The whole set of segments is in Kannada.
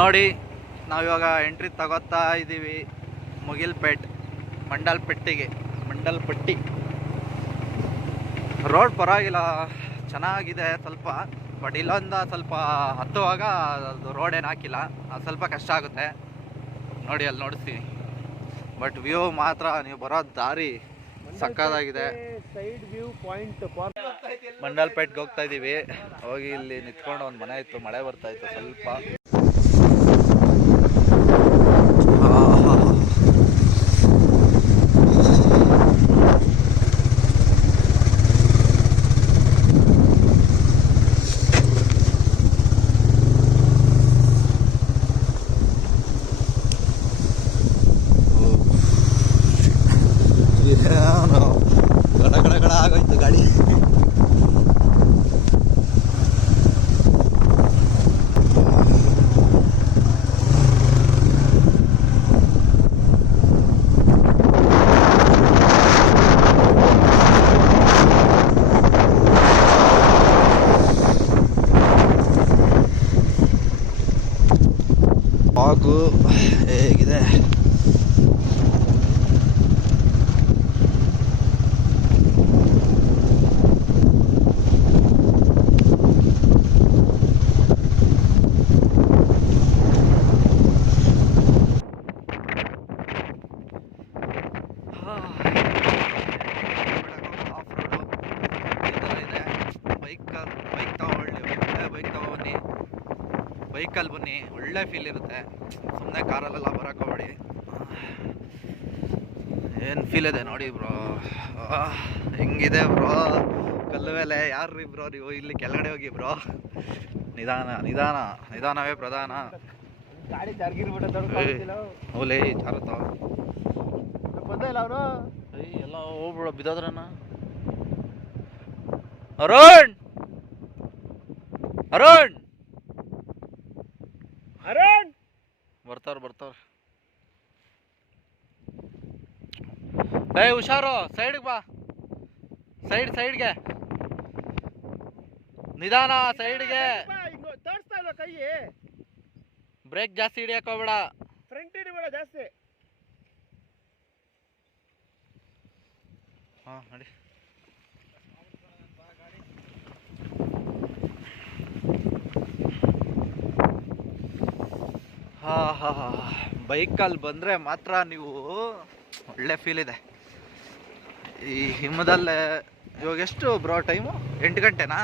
ನೋಡಿ ನಾವಿವಾಗ ಎಂಟ್ರಿ ತಗೋತಾ ಇದ್ದೀವಿ ಮಂಡಲ್ಪಟ್ಟಿ. ರೋಡ್ ಪರವಾಗಿಲ್ಲ, ಚೆನ್ನಾಗಿದೆ ಸ್ವಲ್ಪ. ಬಟ್ ಇಲ್ಲೊಂದು ಸ್ವಲ್ಪ ಹತ್ತುವಾಗ ಅದು ರೋಡ್ ಏನು ಹಾಕಿಲ್ಲ, ಅದು ಸ್ವಲ್ಪ ಕಷ್ಟ ಆಗುತ್ತೆ. ನೋಡಿ ಅಲ್ಲಿ ನೋಡಿಸ್ತೀನಿ. ಬಟ್ ವ್ಯೂ ಮಾತ್ರ ನೀವು ಬರೋ ದಾರಿ ಸಕ್ಕತ್ತಾಗಿದೆ. ಸೈಡ್ ವ್ಯೂ ಪಾಯಿಂಟ್ ಮಂಡಲ್ಪೇಟ್ಗೆ ಹೋಗ್ತಾ ಇದ್ದೀವಿ. ಹೋಗಿ ಇಲ್ಲಿ ನಿಂತ್ಕೊಂಡು ಒಂದು ಮನೆ ಇತ್ತು, ಮಳೆ ಬರ್ತಾ ಇತ್ತು ಸ್ವಲ್ಪ. ಗಡ ಆಗೋಯ್ತು ಗಾಡಿ. ಪಾಗು ಹೇಗಿದೆ? ಬೈಕಲ್ಲಿ ಬನ್ನಿ, ಒಳ್ಳೆ ಫೀಲ್ ಇರುತ್ತೆ. ಸುಮ್ಮನೆ ಕಾರಲ್ಲೆಲ್ಲ ಬರೋಕೆ ಹೋಗ್ಬೇಡಿ. ಏನು ಫೀಲ್ ಇದೆ ನೋಡಿ ಬ್ರೋ, ಹೆಂಗಿದೆ ಬ್ರೋ ಕಲ್ಲು ಮೇಲೆ. ಯಾರ್ರಿ ಬ್ರೋ ನೀವು? ಇಲ್ಲಿ ಕೆಳಗಡೆ ಹೋಗಿ ಬ್ರೋ. ನಿಧಾನವೇ ಪ್ರಧಾನ. ಓಲೇ ಜಾರತ್ತ ಎಲ್ಲ ಹೋಗ್ಬಿಡೋ ಬಿದ್ದೋದ್ರನ. ಅರುಣ್ ಬರ್ತಾವ್ರ. ಹುಷಾರು, ಸೈಡ್ಗೆ ಬಾ. ಸೈಡ್ಗೆ ನಿಧಾನ, ಸೈಡ್ಗೆ. ಬ್ರೇಕ್ ಜಾಸ್ತಿ ಹಿಡಿಯಕ್ ಹೋಗ್ಬೇಡ, ಫ್ರಂಟ್ ಹಿಡಿಬೇಡ ಜಾಸ್ತಿ. ನಡಿ. ಬೈಕಲ್ಲಿ ಬಂದರೆ ಮಾತ್ರ ನೀವು ಒಳ್ಳೆ ಫೀಲ್ ಇದೆ. ಈ ಹಿಮದಲ್ಲೇ ಇವಾಗ ಎಷ್ಟು ಬ್ರೋ ಟೈಮು? 8 ಗಂಟೆನಾ?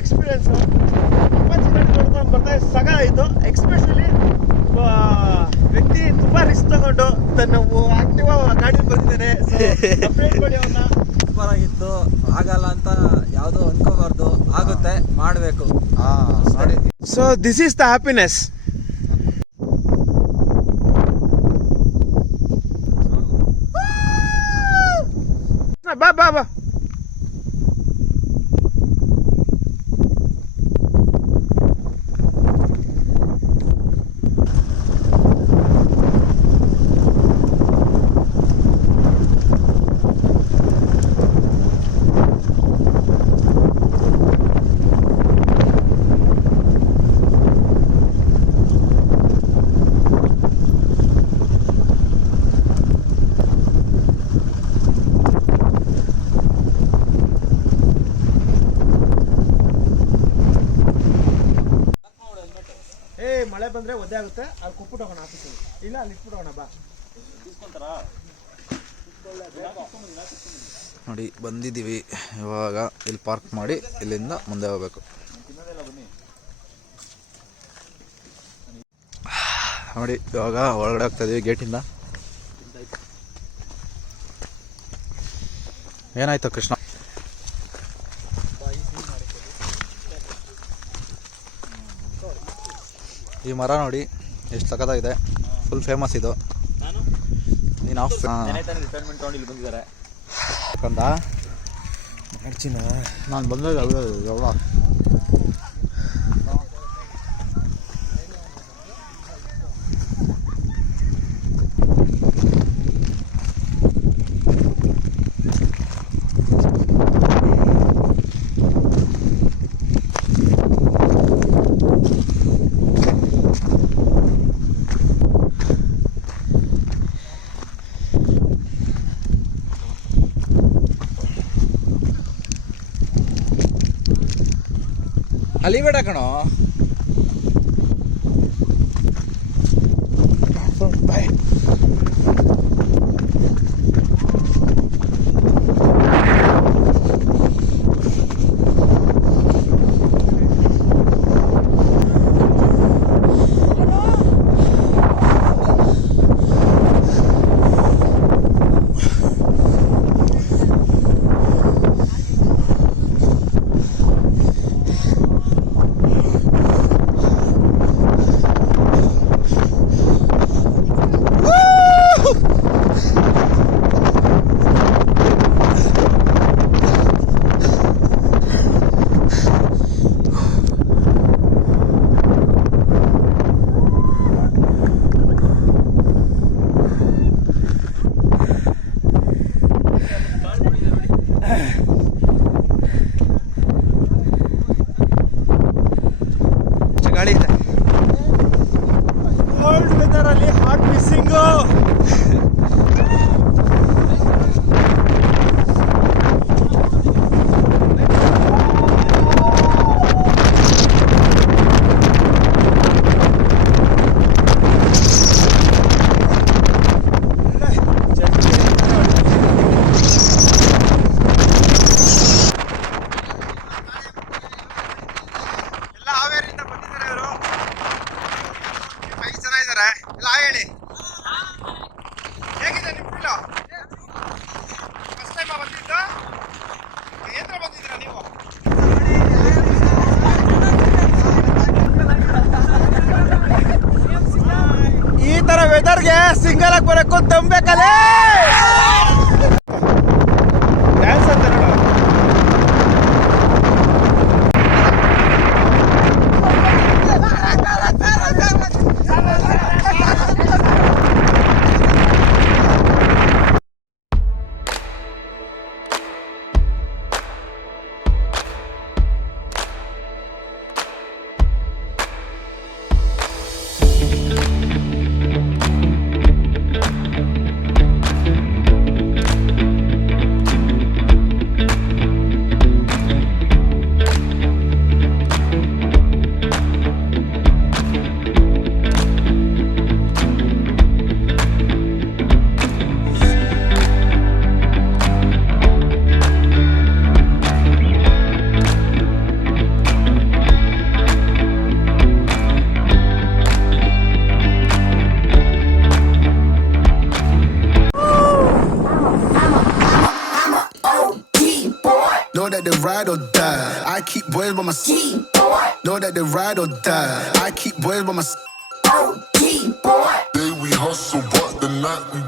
ಎಕ್ಸ್ಪೀರಿಯನ್ಸ್ ತುಂಬ ಚೆನ್ನಾಗಿ ಬರ್ತಾ ಸಗಾಯಿತು. ಎಕ್ಸ್ಪೆಷಲಿ ವ್ಯಕ್ತಿ ತುಂಬ ರಿಸ್ಕ್ ತಗೊಂಡು ತನ್ನ ಆಕ್ಟಿವ್ ಗಾಡಿ ಬಂದಿದ್ದಾನೆ. ಸೂಪರ್ ಆಗಿತ್ತು. ಆಗಲ್ಲ ಅಂತ ಯಾವುದೋ ಅನ್ಕೋಬಾರ್ದು, ಆಗುತ್ತೆ, ಮಾಡಬೇಕು. So this is the happiness. ಬಾ ಮಳೆ ಬಂದ್ರೆ ಒದ್ದೆ ಆಗುತ್ತೆ. ಅಲ್ಲಿ ಕುಪ್ಪು ಹೋಗೋಣ ಆಫೀಸಲ್ಲಿ, ಇಲ್ಲ ಅಲ್ಲಿ ಇಟ್ಬಿಟ್ಟು ಹೋಗೋಣ. ಬಾ ನೋಡಿ ಬಂದಿದ್ದೀವಿ. ಇವಾಗ ಇಲ್ಲಿ ಪಾರ್ಕ್ ಮಾಡಿ ಇಲ್ಲಿಂದ ಮುಂದೆ ಹೋಗ್ಬೇಕು. ನೋಡಿ ಇವಾಗ ಒಳಗಡೆ ಹೋಗ್ತಾ ಇದೀವಿ ಗೇಟಿಂದ. ಏನಾಯ್ತು ಕೃಷ್ಣ? ಈ ಮರ ನೋಡಿ ಎಷ್ಟು ಸಖತ್ತಾಗಿದೆ, ಫುಲ್ ಫೇಮಸ್ ಇದು. ನೀನು ಬಂದಿದ್ದಾರೆ ಕಂದ ನಾನು ಬಂದಾಗ ಯಾವ ಅಲಿಬೇಡ ಕಣೋ. ಬಾಯ್. ಗಾಳಿ ಇದೆ. ಕೋಲ್ಡ್ ವೆದರ್ ಅಲ್ಲಿ ಹಾಟ್ ಮಿಸ್ಸಿಂಗು. ಎಲ್ಲ ಹಾವೇರಿಯಿಂದ ಬಂದಿದ್ದಾರೆ ಇವರು. 5 ಜನ ಇದ್ದಾರೆ. ಎಲ್ಲ ಹೇಳಿ, ಹೇಗಿದೆ ನಿಮ್ಮ ಫೀಲು? ಫಸ್ಟ್ ಟೈಮ್ ಬಂದಿದ್ದು? ಏನ್ರ ಬಂದಿದ್ದೀರಾ ನೀವು? ಈ ತರ ವೆದರ್ಗೆ ಸಿಂಗಲ್ ಆಗಿ ಬರಕ್ಕೂ ತಂಬೇಕಲ್ಲೇ. ಡ್ಯಾನ್ಸ್ ಅಂತ ನೋಡು. Know that they ride or die. I keep boys by my side. Know that they ride or die. I keep boys by my side. Day we hustle, but the night we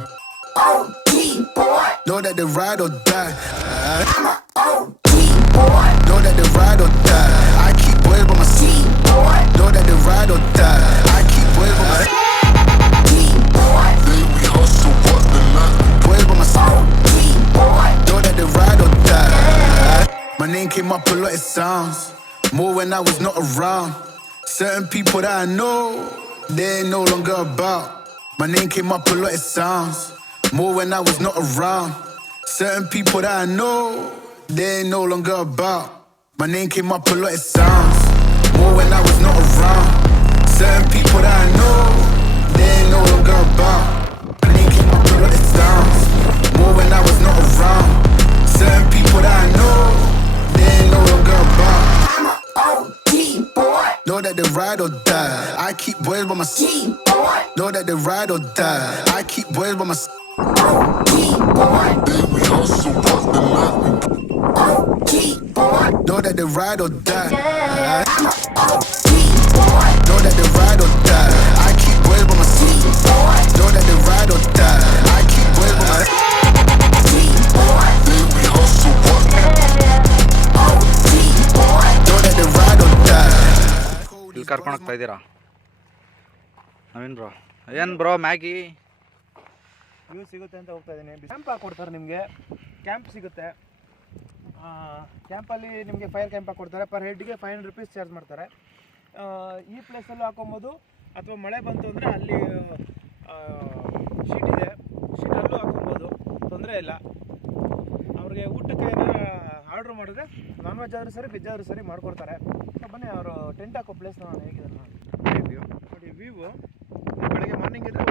know that they ride or die. Know that they ride or die. I keep boys by my side. Know that they ride or die. I keep boys by my side. Day we hustle, but the night we boys by my side. Know that they ride or die. My name came up a lot of sounds, more when I was not around. Certain people that I know, they ain't no longer about. My name came up a lot of sounds, more when I was not around. Certain people that I know, they ain't no longer about. My name came up a lot of sounds, more when I was not around. Certain people that I know, they ain't no longer about. My name came up a lot of sounds, more when I was not around. Certain people that I know, they ain't no longer about. Know that they ride or die. I keep boys by my side. Know Know that they ride or die. I keep boys by my side. Day we hustle, pass the night. Know that they ride or die. Know that they ride or die. I keep boys by my side. Know that they ride or die. I keep boys by my side. Day we hustle, pass the night. Know that they ride or die. ಇಲ್ಲಿ ಕರ್ಕೊಂಡು ಹೋಗ್ತಾ ಇದ್ದೀರಾ ನವೀನ್ ಬ್ರೋ? ಏನು ಬ್ರೋ ಮ್ಯಾಗಿ ವ್ಯೂ ಸಿಗುತ್ತೆ ಅಂತ ಹೋಗ್ತಾ ಇದ್ದೀನಿ. ಕ್ಯಾಂಪ್ ಹಾಕ್ಕೊಡ್ತಾರೆ ನಿಮಗೆ, ಕ್ಯಾಂಪ್ ಸಿಗುತ್ತೆ. ಕ್ಯಾಂಪಲ್ಲಿ ನಿಮಗೆ ಫೈರ್ ಕ್ಯಾಂಪ್ ಹಾಕ್ಕೊಡ್ತಾರೆ. ಪರ್ ಹೆಡ್ಗೆ 500 rupees ಚಾರ್ಜ್ ಮಾಡ್ತಾರೆ. ಈ ಪ್ಲೇಸಲ್ಲೂ ಹಾಕೊಬೋದು, ಅಥವಾ ಮಳೆ ಬಂತು ಅಂದರೆ ಅಲ್ಲಿ ಶೀಟ್ ಇದೆ, ಶೀಟಲ್ಲೂ ಹಾಕೊಬೋದು, ತೊಂದರೆ ಇಲ್ಲ. ಅವ್ರಿಗೆ ಊಟಕ್ಕೆ ಏನಾರು ಆರ್ಡ್ರ್ ಮಾಡಿದ್ರೆ ನಾನ್ ವೆಜ್ ಆದರೂ ಸರಿ, ವೆಜ್ ಆದರೂ ಸರಿ ಮಾಡಿಕೊಡ್ತಾರೆ. ಬನ್ನಿ ಅವರು ಟೆಂಟ್ ಹಾಕೋ ಪ್ಲೇಸ್ ನಾನು ಹೇಗಿದೆ ನೋಡಿ ವ್ಯೂ. ಬೆಳಗ್ಗೆ ಮಾರ್ನಿಂಗ್ ಇದ್ದರೆ